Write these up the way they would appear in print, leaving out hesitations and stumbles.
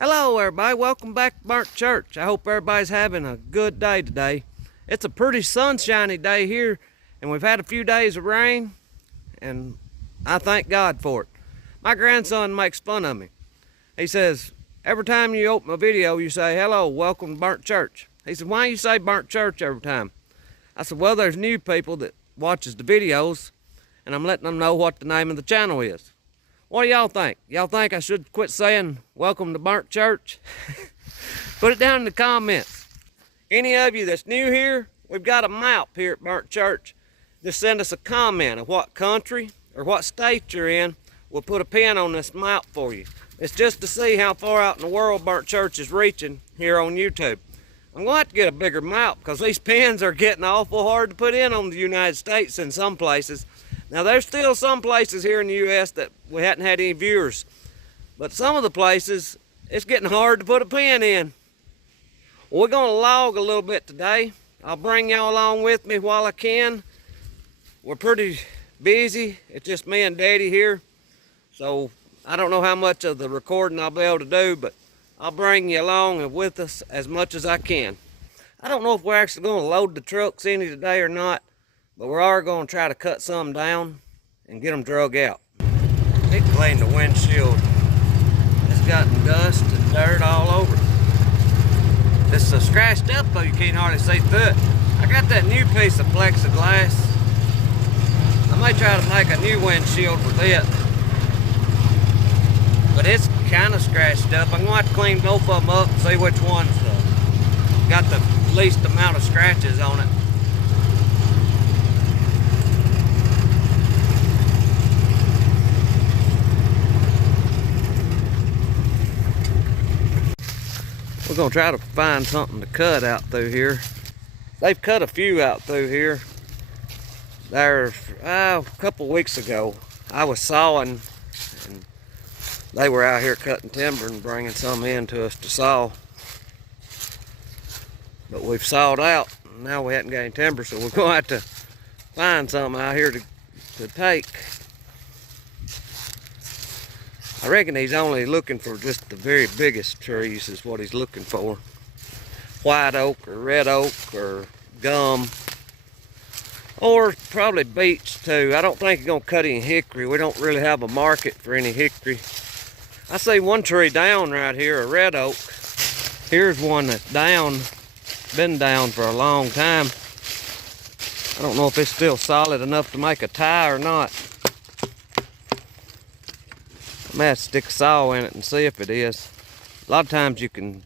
Hello everybody, welcome back to Burntchurch. I hope everybody's having a good day today. It's a pretty sunshiny day here, and we've had a few days of rain, and I thank God for it. My grandson makes fun of me. He says, every time you open a video, you say, hello, welcome to Burntchurch. He said, why do you say Burntchurch every time? I said, well, there's new people that watches the videos, and I'm letting them know what the name of the channel is. What do y'all think? Y'all think I should quit saying welcome to Burntchurch? Put it down in the comments. Any of you that's new here, we've got a map here at Burntchurch. Just send us a comment of what country or what state you're in. We'll put a pin on this map for you. It's just to see how far out in the world Burntchurch is reaching here on YouTube. I'm going to have to get a bigger map because these pins are getting awful hard to put in on the United States in some places. Now, there's still some places here in the U.S. that we hadn't had any viewers. But some of the places, it's getting hard to put a pin in. Well, we're going to log a little bit today. I'll bring y'all along with me while I can. We're pretty busy. It's just me and Daddy here. So, I don't know how much of the recording I'll be able to do, but I'll bring you along and with us as much as I can. I don't know if we're actually going to load the trucks any today or not. But we are going to try to cut some down and get them drug out. It cleaned the windshield. It's gotten dust and dirt all over. This is scratched up though, you can't hardly see through it. I got that new piece of plexiglass. I may try to make a new windshield with it. But it's kind of scratched up. I'm going to have to clean both of them up and see which one's got the least amount of scratches on it. We're going to try to find something to cut out through here. They've cut a few out through here. There's a couple weeks ago, I was sawing, and they were out here cutting timber and bringing some in to us to saw. But we've sawed out, and now we haven't got any timber, so we're going to have to find something out here to take. I reckon he's only looking for just the very biggest trees is what he's looking for. White oak or red oak or gum. Or probably beech too. I don't think he's going to cut any hickory. We don't really have a market for any hickory. I see one tree down right here, a red oak. Here's one that's down, been down for a long time. I don't know if it's still solid enough to make a tie or not. I may have to stick a saw in it and see if it is. A lot of times you can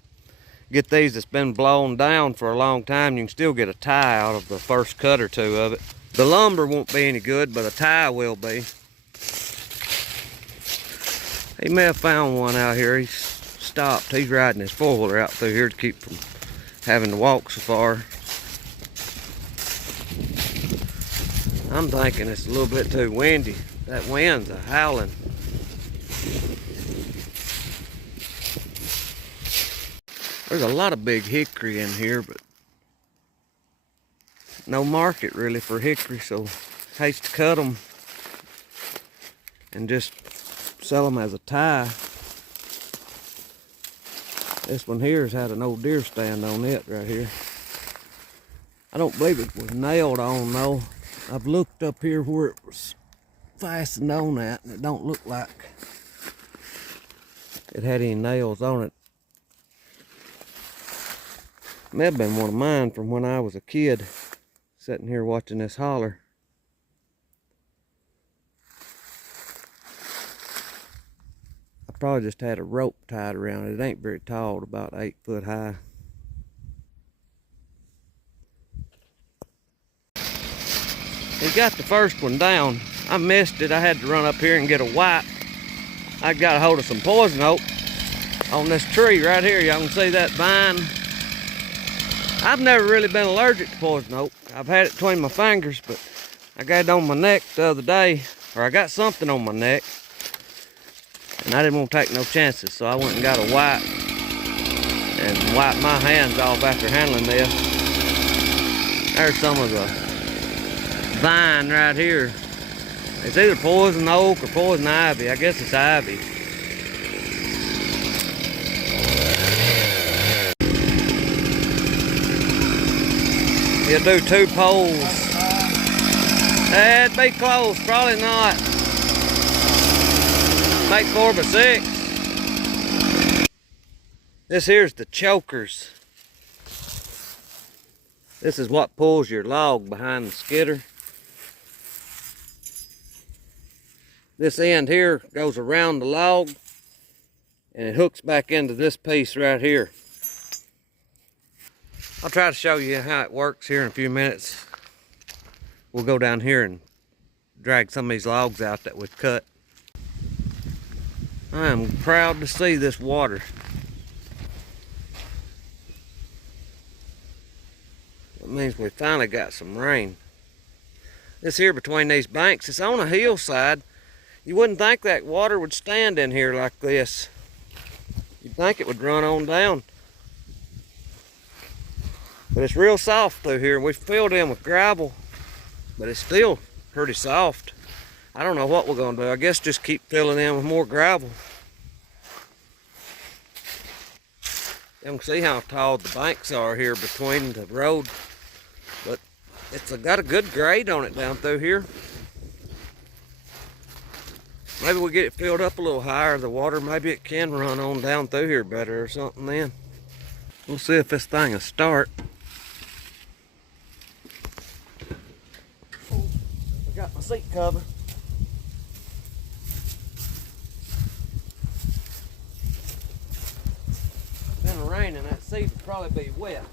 get these that's been blown down for a long time. You can still get a tie out of the first cut or two of it. The lumber won't be any good, but a tie will be. He may have found one out here. He's stopped. He's riding his four-wheeler out through here to keep from having to walk so far. I'm thinking it's a little bit too windy. That wind's a howling. There's a lot of big hickory in here, but no market really for hickory, so hates to cut them and just sell them as a tie. This one here has had an old deer stand on it right here. I don't believe it was nailed on though. I've looked up here where it was fastened on that, and it don't look like it had any nails on it. May have been one of mine from when I was a kid, sitting here watching this holler. I probably just had a rope tied around it. It ain't very tall, about 8 foot high. He got the first one down. I missed it. I had to run up here and get a wipe. I got a hold of some poison oak on this tree right here. Y'all can see that vine. I've never really been allergic to poison oak. I've had it between my fingers, but I got it on my neck the other day, or I got something on my neck, and I didn't want to take no chances, so I went and got a wipe and wiped my hands off after handling this. There's some of the vine right here. It's either poison oak or poison ivy. I guess it's ivy. You do 2 poles. That'd be close, probably not. Make 4 by 6. This here's the chokers. This is what pulls your log behind the skidder. This end here goes around the log and it hooks back into this piece right here. I'll try to show you how it works here in a few minutes. We'll go down here and drag some of these logs out that we've cut. I am proud to see this water. That means we finally got some rain. This here between these banks, it's on a hillside. You wouldn't think that water would stand in here like this. You'd think it would run on down. But it's real soft through here. We filled in with gravel, but it's still pretty soft. I don't know what we're gonna do. I guess just keep filling in with more gravel. You can see how tall the banks are here between the road, but it's got a good grade on it down through here. Maybe we get it filled up a little higher, the water, maybe it can run on down through here better or something then. We'll see if this thing will start. I got my seat cover. It's been raining, that seat will probably be wet.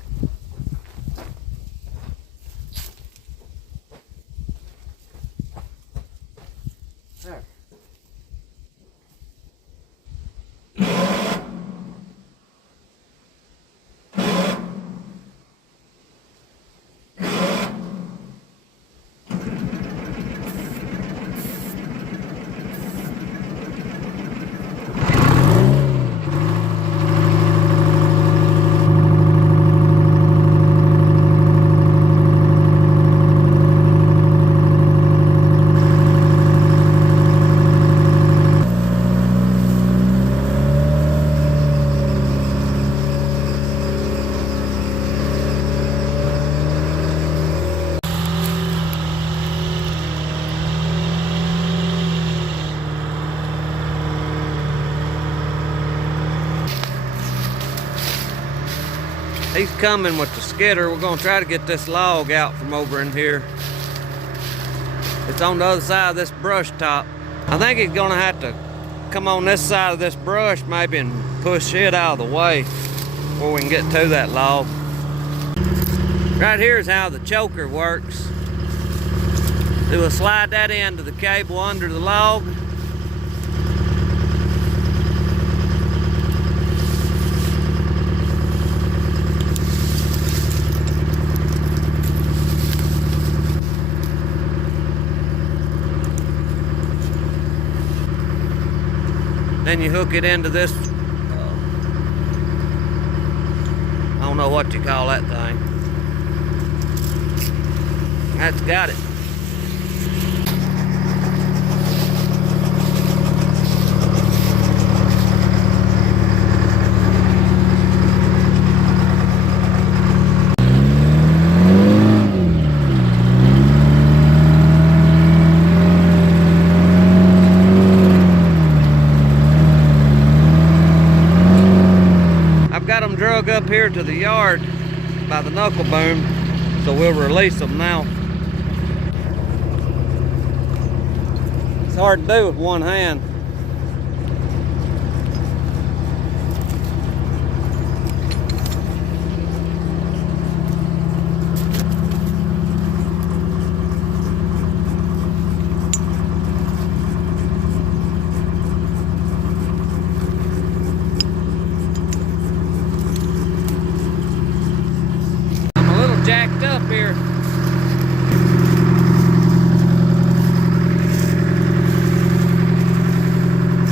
There. He's coming with the skidder. We're gonna try to get this log out from over in here. It's on the other side of this brush top. I think he's gonna have to come on this side of this brush maybe and push it out of the way before we can get to that log. Right here is how the choker works. We'll slide that into the cable under the log. Then you hook it into this, I don't know what you call that thing. That's got it. Got them drug up here to the yard by the knuckle boom, so we'll release them now. It's hard to do with one hand. Jacked up here.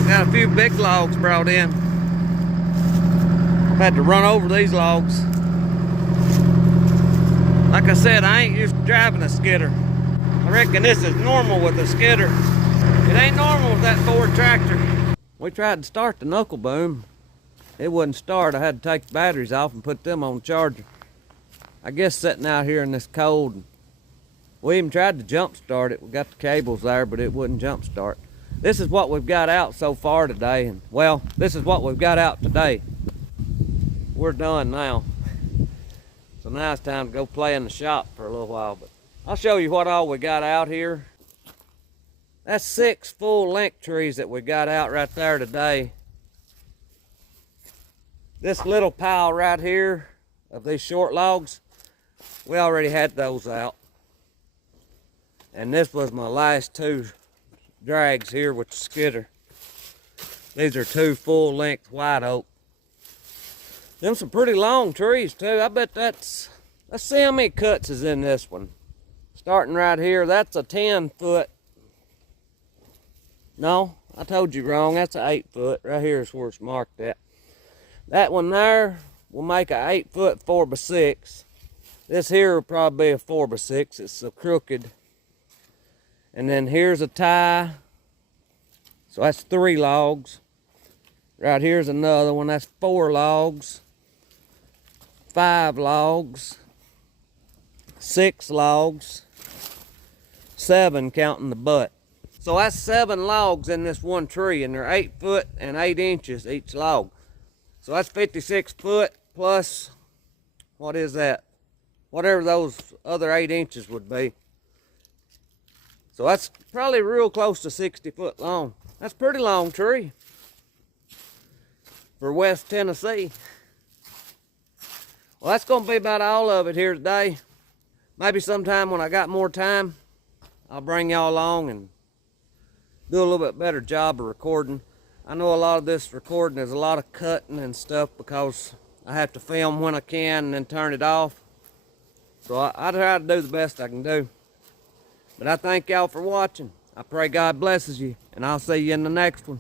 Got a few big logs brought in. I've had to run over these logs. Like I said, I ain't used to driving a skidder. I reckon this is normal with a skidder. It ain't normal with that Ford tractor. We tried to start the knuckle boom. It wouldn't start. I had to take the batteries off and put them on the charger. I guess sitting out here in this cold. We even tried to jump start it. We got the cables there, but it wouldn't jump start. This is what we've got out so far today. And well, this is what we've got out today. We're done now. So now it's time to go play in the shop for a little while. But I'll show you what all we got out here. That's 6 full length trees that we got out right there today. This little pile right here of these short logs, we already had those out. And this was my last 2 drags here with the skidder. These are 2 full length white oak. Them some pretty long trees too. I bet let's see how many cuts is in this one. Starting right here, that's a 10 foot. No, I told you wrong. That's an 8 foot. Right here is where it's marked at. That one there will make a 8 foot 4x6. This here will probably be a 4x6. It's so crooked. And then here's a tie. So that's 3 logs. Right here's another one. That's 4 logs. 5 logs. 6 logs. 7 counting the butt. So that's 7 logs in this one tree, and they're 8 foot and 8 inches each log. So that's 56 foot plus, what is that? Whatever those other 8 inches would be. So that's probably real close to 60 foot long. That's a pretty long tree for West Tennessee. Well, that's going to be about all of it here today. Maybe sometime when I got more time, I'll bring y'all along and do a little bit better job of recording. I know a lot of this recording is a lot of cutting and stuff because I have to film when I can and then turn it off. So I try to do the best I can do. But I thank y'all for watching. I pray God blesses you, and I'll see you in the next one.